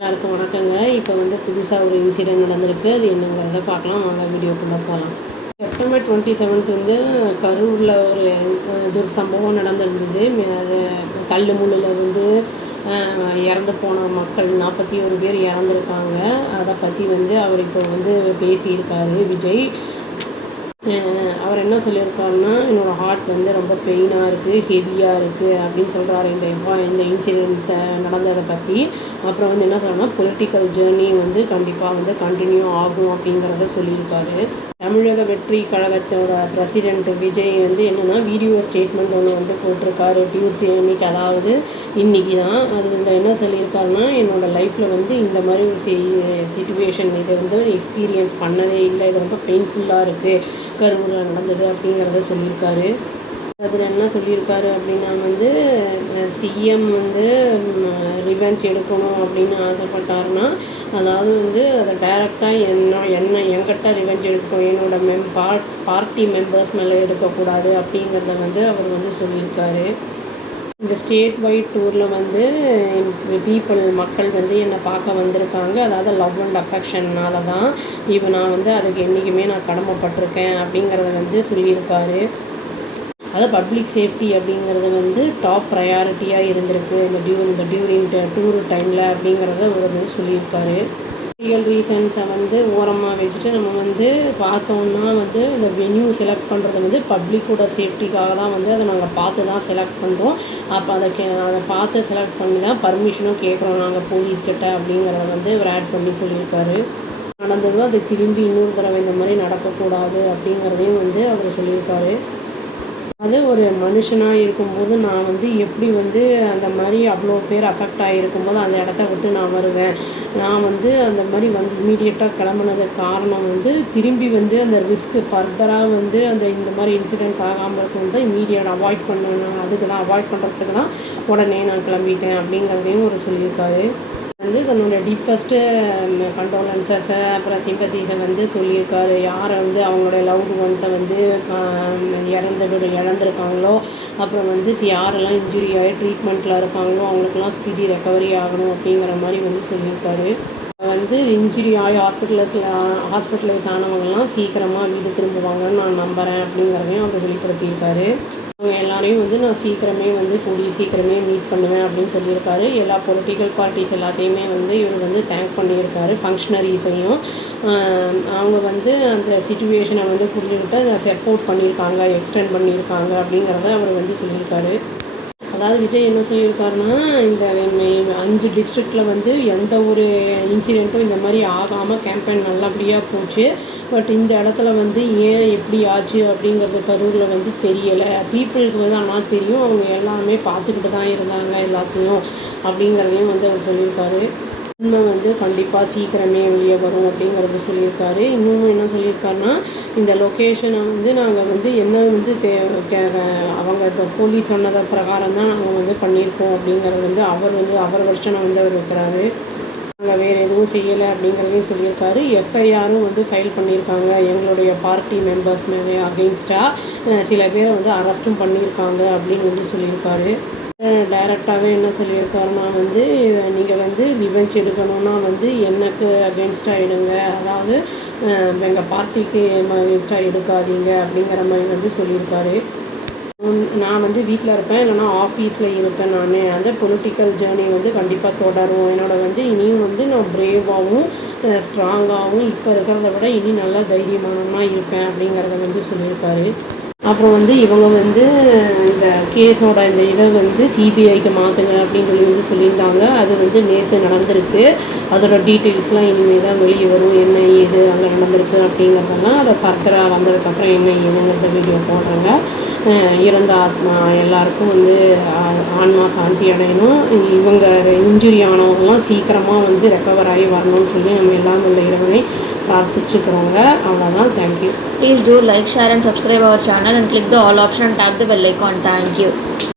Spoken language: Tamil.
எல்லாருக்கும் வணக்கங்க. இப்போ புதுசாக ஒரு இன்சிடென்ட் நடந்திருக்கு. அது என்னங்கிறத பார்க்கலாம். வாங்க வீடியோக்குள்ளே போகலாம். செப்டம்பர் 27 கரூரில் ஒரு இது ஒரு சம்பவம் நடந்திருந்தது. அது தள்ளு முள்ளில் இறந்து போன மக்கள் 41 பேர் இறந்துருக்காங்க. அதை பற்றி அவர் இப்போ பேசியிருக்காரு விஜய். அவர் என்ன சொல்லியிருக்காருன்னா, என்னோடய ஹார்ட் ரொம்ப பெயினாக இருக்குது, ஹெவியாக இருக்குது அப்படின்னு சொல்கிறாரு இந்த இன்சிடென்ட் நடந்ததை பற்றி. அப்புறம் என்ன சொல்கிறோன்னா, பொலிட்டிக்கல் ஜேர்னி கண்டிப்பாக கண்டினியூ ஆகும் அப்படிங்கிறத சொல்லியிருக்காரு. தமிழக வெற்றி கழகத்தோட பிரசிடெண்ட் விஜய் என்னென்னா வீடியோ ஸ்டேட்மெண்ட் ஒன்று போட்டிருக்காரு டியூஸ்டே அன்றைக்கி, அதாவது இன்றைக்கி தான். அதில் என்ன சொல்லியிருக்காருன்னா, என்னோடய லைஃப்பில் இந்த மாதிரி ஒரு சிச்சுவேஷன் இதை எக்ஸ்பீரியன்ஸ் பண்ணதே இல்லை, இது ரொம்ப பெயின்ஃபுல்லாக இருக்குது கரூரில் நடந்தது அப்படிங்கிறத சொல்லியிருக்காரு. அதில் என்ன சொல்லியிருக்காரு அப்படின்னா, சிஎம் ரிவெஞ்ச் எடுக்கணும் அப்படின்னு ஆசைப்பட்டாருன்னா, அதாவது அதை டைரெக்டாக என்கிட்ட ரிவெஞ்ச் எடுக்கணும், என்னோட பார்ட்டி மெம்பர்ஸ் மேலே எடுக்கக்கூடாது அப்படிங்கிறத அவர் சொல்லியிருக்காரு. இந்த ஸ்டேட் வைட் டூரில் மக்கள் என்னை பார்க்க வந்திருக்காங்க. அதாவது லவ் அண்ட் அஃபெக்ஷன்னால தான் இப்போ நான் அதுக்கு என்றைக்குமே நான் கடமைப்பட்டிருக்கேன் அப்படிங்கிறத சொல்லியிருக்காரு. அதாவது பப்ளிக் சேஃப்டி அப்படிங்கிறது டாப் ப்ரையாரிட்டியாக இருந்திருக்கு இந்த டியூரிங் டூர் டைமில் அப்படிங்கிறத அவர் சொல்லியிருக்காரு. லீகல் ரீசன்ஸை ஓரமாக வச்சுட்டு நம்ம பார்த்தோன்னா இந்த வென்யூ செலக்ட் பண்ணுறது பப்ளிக்கோட சேஃப்டிக்காக தான் அதை நாங்கள் பார்த்து தான் செலக்ட் பண்ணுறோம். அப்போ அதை பார்த்து செலக்ட் பண்ணி தான் பர்மிஷனும் கேட்குறோம் நாங்கள் போலீஸ்கிட்ட அப்படிங்கிறத இவர் ஆட் பண்ணி சொல்லியிருக்காரு. நடந்ததும் அது திரும்பி இன்னொரு தடவை இந்த மாதிரி நடக்கக்கூடாது அப்படிங்கிறதையும் அவர் சொல்லியிருக்காரு. அது ஒரு மனுஷனாக இருக்கும்போது நான் எப்படி அந்த மாதிரி அவ்வளோ பேர் அஃபெக்ட் ஆகிருக்கும்போது அந்த இடத்த விட்டு நான் வருவேன். நான் அந்த மாதிரி இமீடியட்டாக கிளம்புனதுக்கு காரணம் திரும்பி அந்த ரிஸ்க்கு ஃபர்தராக இந்த மாதிரி இன்சிடென்ட்ஸ் ஆகாமல் இருக்கும் தான் இமீடியட் அவாய்ட் பண்ணணும், அதுக்கு தான் அவாய்ட் பண்ணுறதுக்கு தான் உடனே நான் கிளம்பிட்டேன் அப்படிங்கிறதையும் அவர் சொல்லியிருக்காரு. தன்னோட டீப்பஸ்ட்டு கண்டோலன்சஸை அப்புறம் சிம்பத்தீஸை சொல்லியிருக்காரு. யாரை அவங்களுடைய லவ்டு ஒன்ஸை இழந்திருக்காங்களோ, அப்புறம் யாரெல்லாம் இன்ஜுரி ஆகி ட்ரீட்மெண்ட்டில் இருக்காங்களோ அவங்களுக்கெல்லாம் ஸ்பீடி ரெக்கவரி ஆகணும் அப்படிங்கிற மாதிரி சொல்லியிருக்காரு. இன்ஜுரி ஆகி ஹாஸ்பிட்டலைஸ் ஆனவங்கலாம் சீக்கிரமாக வீடு திரும்புவாங்கன்னு நான் நம்புகிறேன் அப்படிங்கிறதையும் அவர் வெளிப்படுத்தியிருக்காரு. அவங்க எல்லாரையும் நான் சீக்கிரமே கூடிய சீக்கிரமே மீட் பண்ணுவேன் அப்படின்னு சொல்லியிருக்காரு. எல்லா பொலிட்டிக்கல் பார்ட்டிஸ் எல்லாத்தையுமே இவர் தேங்க் பண்ணியிருக்காரு. ஃபங்க்ஷனரிஸையும் அவங்க அந்த சிச்சுவேஷனை புரிஞ்சுக்கிட்டு அதை சப்போர்ட் பண்ணியிருக்காங்க, எக்ஸ்டெண்ட் பண்ணியிருக்காங்க அப்படிங்கிறத அவர் சொல்லியிருக்காரு. அதாவது விஜய் என்ன சொல்லியிருக்காருன்னா, இந்த 5 டிஸ்ட்ரிக்டில் எந்த ஒரு இன்சிடெண்ட்டும் இந்த மாதிரி ஆகாமல் கேம்பெயின் நல்லபடியாக போச்சு. பட் இந்த இடத்துல ஏன் எப்படி ஆச்சு அப்படிங்கிறது கரூரில் தெரியலை. பீப்புளுக்கு ஆனால் தெரியும், அவங்க எல்லாமே பார்த்துக்கிட்டு தான் இருந்தாங்க எல்லாத்தையும் அப்படிங்கிறதையும் அவர் சொல்லியிருக்காரு. உண்மை கண்டிப்பாக சீக்கிரமே வெளியே வரும் அப்படிங்கிறது சொல்லியிருக்காரு. இன்னும் என்ன சொல்லியிருக்காருன்னா, இந்த லொக்கேஷனை நாங்கள் என்ன அவங்க இப்போ போலீஸ் சொன்னதை பிரகாரம் தான் நாங்கள் பண்ணியிருக்கோம் அப்படிங்கிறது அவர் வருஷனை அவர் இருக்கிறாரு. நாங்கள் வேறு எதுவும் செய்யலை அப்படிங்கிறதையும் சொல்லியிருக்காரு. எஃப்ஐஆரும் ஃபைல் பண்ணியிருக்காங்க எங்களுடைய பார்ட்டி மெம்பர்ஸ் மேலே அகெயின்ஸ்டாக. சில பேரை அரெஸ்ட்டும் பண்ணியிருக்காங்க அப்படின்னு சொல்லியிருக்காரு. டைரெக்டாகவே என்ன சொல்லியிருக்காருன்னா, நீங்கள் ரிவெஞ்ச் எடுக்கணுன்னா எனக்கு அகெயின்ஸ்டாக எடுங்க, அதாவது எங்கள் பார்ட்டிக்கு அகெயின்ஸ்டாக எடுக்காதீங்க அப்படிங்கிற மாதிரி சொல்லியிருக்காரு. நான் வீட்டில் இருப்பேன், இல்லைனா ஆஃபீஸில் இருப்பேன். நான் அந்த பொலிட்டிக்கல் ஜேர்னி கண்டிப்பாக தொடரும். என்னோட இனியும் நான் பிரேவாகவும் ஸ்ட்ராங்காகவும் இப்போ இருக்கிறத விட இனி நல்லா தைரியமானமாக இருப்பேன் அப்படிங்கிறத சொல்லியிருக்காரு. அப்புறம் இவங்க இந்த கேஸோட இந்த இதை சிபிஐக்கு மாற்றுங்க அப்படின்னு சொல்லியிருந்தாங்க. அது நேற்று நடந்திருக்கு. அதோட டீட்டெயில்ஸ்லாம் இனிமேல் தான் வெளியே வரும், என்ன ஏது அங்கே நடந்திருக்கு அப்படிங்கிறதெல்லாம். அதை ஃபர்தராக வந்ததுக்கப்புறம் என்ன ஏதுங்கிறத வீடியோ போடுறாங்க. இறந்த ஆத்மா எல்லாருக்கும் ஆன்மா சாந்தி அடையணும். இவங்க இன்ஜுரி ஆனவங்கலாம் சீக்கிரமாக ரெக்கவர் ஆகி வரணும்னு சொல்லி நம்ம எல்லாம் உள்ள இறைவனை பிரார்த்திச்சுக்கிறோங்க. அவ்வளோதான். Thank you. Please do like, share and subscribe our channel and click the all option and tap the bell icon. Thank you.